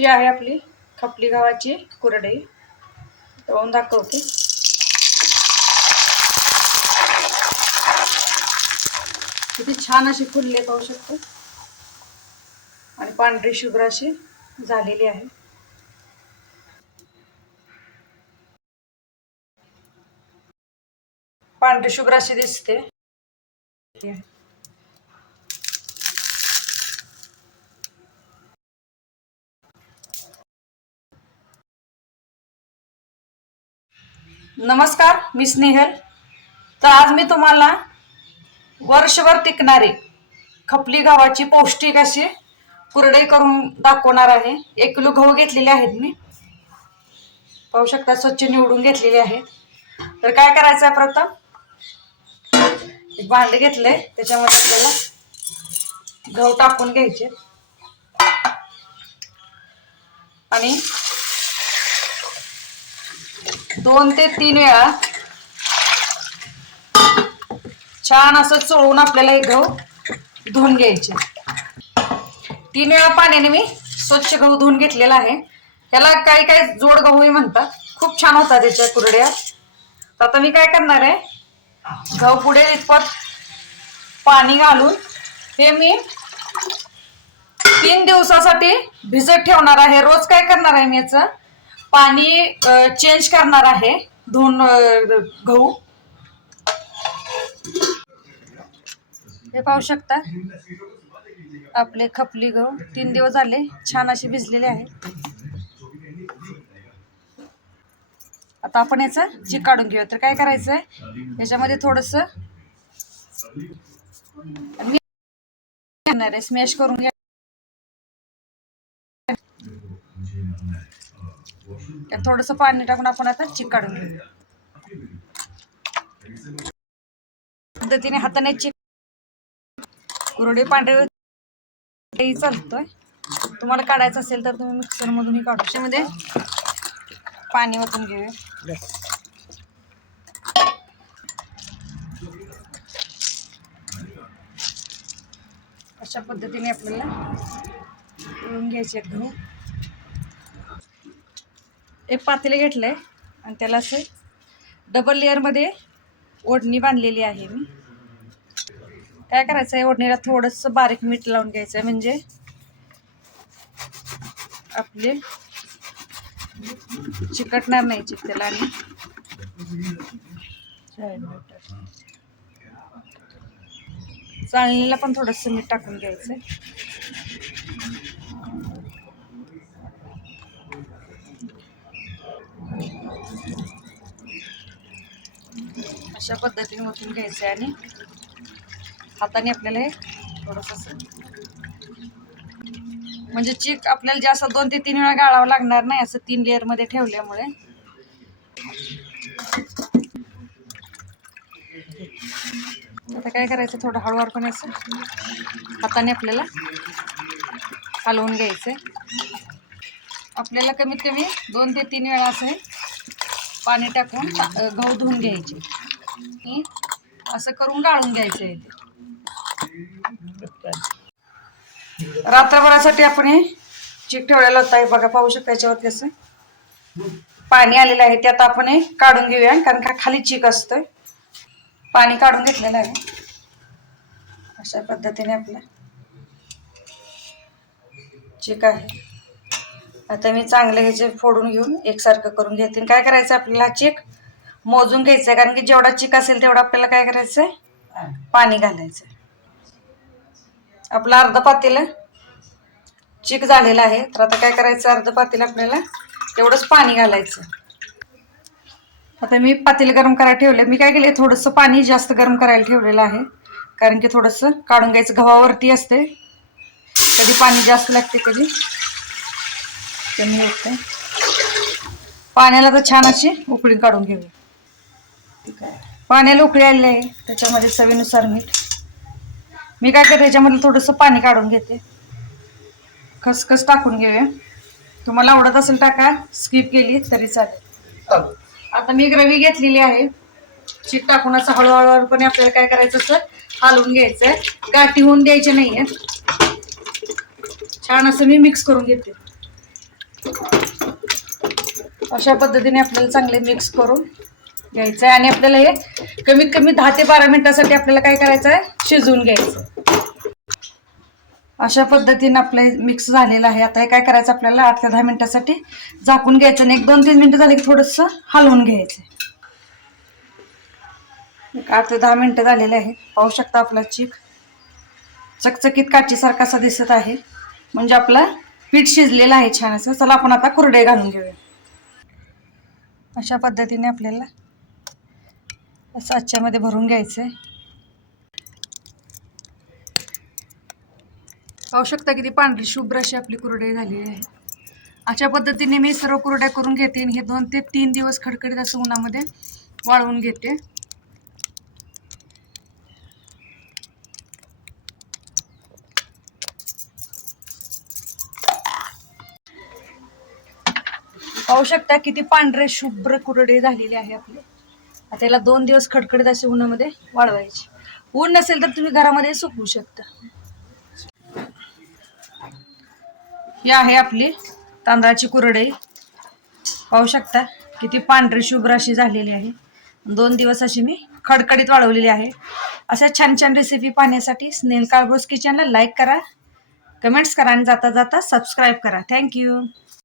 ही आहे आपली खपली गव्हाची कुरडई. तळून दाखवते. किती छान अशी फुलले पाहू शकतो आणि पांढरी शुभ्र अशी झालेली आहे. पांढरी शुभ्र अशी दिसते. नमस्कार, मी स्नेहल. तर आज मी तुम्हाला वर्षभर टिकणारी खपली गव्हाची पौष्टिक अशी कुरडई करून दाखवणार आहे. 1 किलो गहू घेतलेले आहेत मी. पाहू शकता स्वच्छ निवडून घेतलेले आहेत. तर काय करायचं आहे, प्रथम एक भांडे घेतले, त्याच्यामध्ये आपल्याला गहू टाकून घ्यायचे आणि 2 ते 3 वेळा छान असं चोळून आपल्याला हे गहू धुवून घ्यायचे. 3 वेळा पाण्याने मी स्वच्छ गहू धुवून घेतलेला आहे. याला काही काही जोड गहूही म्हणतात. खूप छान होतात त्याच्या कुरड्या. तर आता मी काय करणार आहे, गहू पुढे इतपत पाणी घालून हे मी 3 दिवसासाठी भिजत ठेवणार आहे. रोज काय करणार आहे, मी याचं पाणी चेंज करणार आहे धुवून गहू. हे पाहू शकता आपले खपली गहू 3 दिवस झाले छान असे भिजलेले आहेत. आता आपण याचा चीक काढून घेऊया. तर काय करायचं आहे, याच्यामध्ये थोडस स्मॅश करून घ्या. थोडस पाणी टाकून आपण आता चीक काढून घेऊया. पद्धतीने हाताने चीक कुरडई पांढरे चालतोय. तुम्हाला काढायचं असेल तर तुम्ही मिक्सर मधूनही काढू. त्यामध्ये पाणी ओतून घेऊया. अशा पद्धतीने आपल्याला तळून घ्यायचे गहू. एक पातेले घेतलंय आणि त्याला असे डबल लेअर मध्ये ओढणी बांधलेली आहे मी. काय करायचं आहे, ओढणीला थोडंसं बारीक मीठ लावून घ्यायचं आहे, म्हणजे आपले चिकटणार नाही चिकटेला. आणि चाळणीला पण थोडंसं मीठ टाकून घ्यायचं. अशा पद्धतीने ओतून घ्यायचं आणि हाताने आपल्याला हे थोडंसं, म्हणजे चीक आपल्याला जास्त 2 ते 3 वेळा गाळावं लागणार नाही, असं 3 लेअर मध्ये ठेवल्यामुळे. आता काय करायचं, थोडं हळूवारपणे असं हाताने आपल्याला हलवून घ्यायचंय. आपल्याला कमीत कमी 2 ते 3 वेळा असं पाणी टाकून गहू धुवून घ्यायचे. असं करून गाळून घ्यायचंय. रात्रभरासाठी आपण हे चीक ठेवलेलं होतं. बघा, पाहू शकता याच्यावरती असं पाणी आलेलं आहे. त्यात आपण हे काढून घेऊया, कारण का खाली चीक असतोय. पाणी काढून घेतलेलं आहे. अशा पद्धतीने आपलं चीक आहे. आता मी चांगले ह्याचे फोडून घेऊन एकसारखं करून घेते. काय करायचं, आपल्याला चीक मोजून घ्यायचंय, कारण की जेवढा चीक असेल तेवढा आपल्याला काय करायचंय, पाणी घालायचंय. आपलं अर्ध पातेलं चीक झालेला आहे. तर आता काय करायचं, अर्ध पातेलं आपल्याला तेवढंच पाणी घालायचं. आता मी पातेलं गरम करायला ठेवलं. मी काय केलं, थोडंसं पाणी जास्त गरम करायला ठेवलेलं आहे, कारण की थोडंसं काढून घ्यायचं. गव्हावरती असते, कधी पाणी जास्त लागते कधी कमी होते. पाण्याला तर छान अशी उकळी काढून घेऊया. पाण्याला उकळी आलेली आहे, त्याच्यामध्ये चवीनुसार मीठ. मी काय करते, त्याच्यामध्ये थोडंसं पाणी काढून घेते. खसखस टाकून घेऊया. तुम्हाला आवडत असेल टाका, स्किप केली तरी चालेल. आता मी ग्रेव्ही घेतलेली आहे. चीक टाकून असं हळूहळूपणे आपल्याला काय करायचं, असं हलवून घ्यायचंय. गाठी होऊन द्यायचे नाहीये. छान असं मी मिक्स करून घेते. अशा पद्धतीने आपल्याला चांगले मिक्स करून घ्यायचं आहे आणि आपल्याला हे कमीत कमी 10 ते 12 मिनिटासाठी आपल्याला काय करायचं आहे, शिजवून घ्यायचं. अशा पद्धतीने आपलं मिक्स झालेलं आहे. आता हे काय करायचं आपल्याला 8 ते 10 मिनिटासाठी झाकून घ्यायचं आणि 1-2-3 मिनिटं झाली की थोडंसं हलवून घ्यायचं. 8 ते 10 मिनिटं झालेले आहेत. पाहू शकता आपला चिक चकचकीत काचीसारखा असा दिसत आहे, म्हणजे आपला पीठ शिजलेलं आहे छान असं. चला आपण आता कुरडे घालून घेऊया. अशा पद्धतीने आपल्याला असं आजच्यामध्ये भरून घ्यायचंय. पाहू शकता किती पांढरी शुभ्र अशी आपली कुरडई झालेली आहे. अशा पद्धतीने मी सर्व कुरड्या करून घेते आणि हे 2 ते 3 दिवस खडखडीत असं उन्हामध्ये वाळवून घेते. पाहू शकता किती पांढरे शुभ्र कुरडे झालेली आहे आपली. आता याला 2 दिवस खडखडीत असे उन्हामध्ये वाळवायचे. ऊन नसेल तर तुम्ही घरामध्ये सुकवू शकता. ही आहे आपली तांदळाची कुरडई. पाहू शकता किती पांढरी शुभ्र अशी झालेली आहे. 2 दिवस अशी मी खडखडीत वाळवलेली आहे. अशा छान छान रेसिपी पाहण्यासाठी स्नेल काळभोस किचनला लाईक करा, कमेंट्स करा आणि जाता जाता सबस्क्राईब करा. थँक्यू.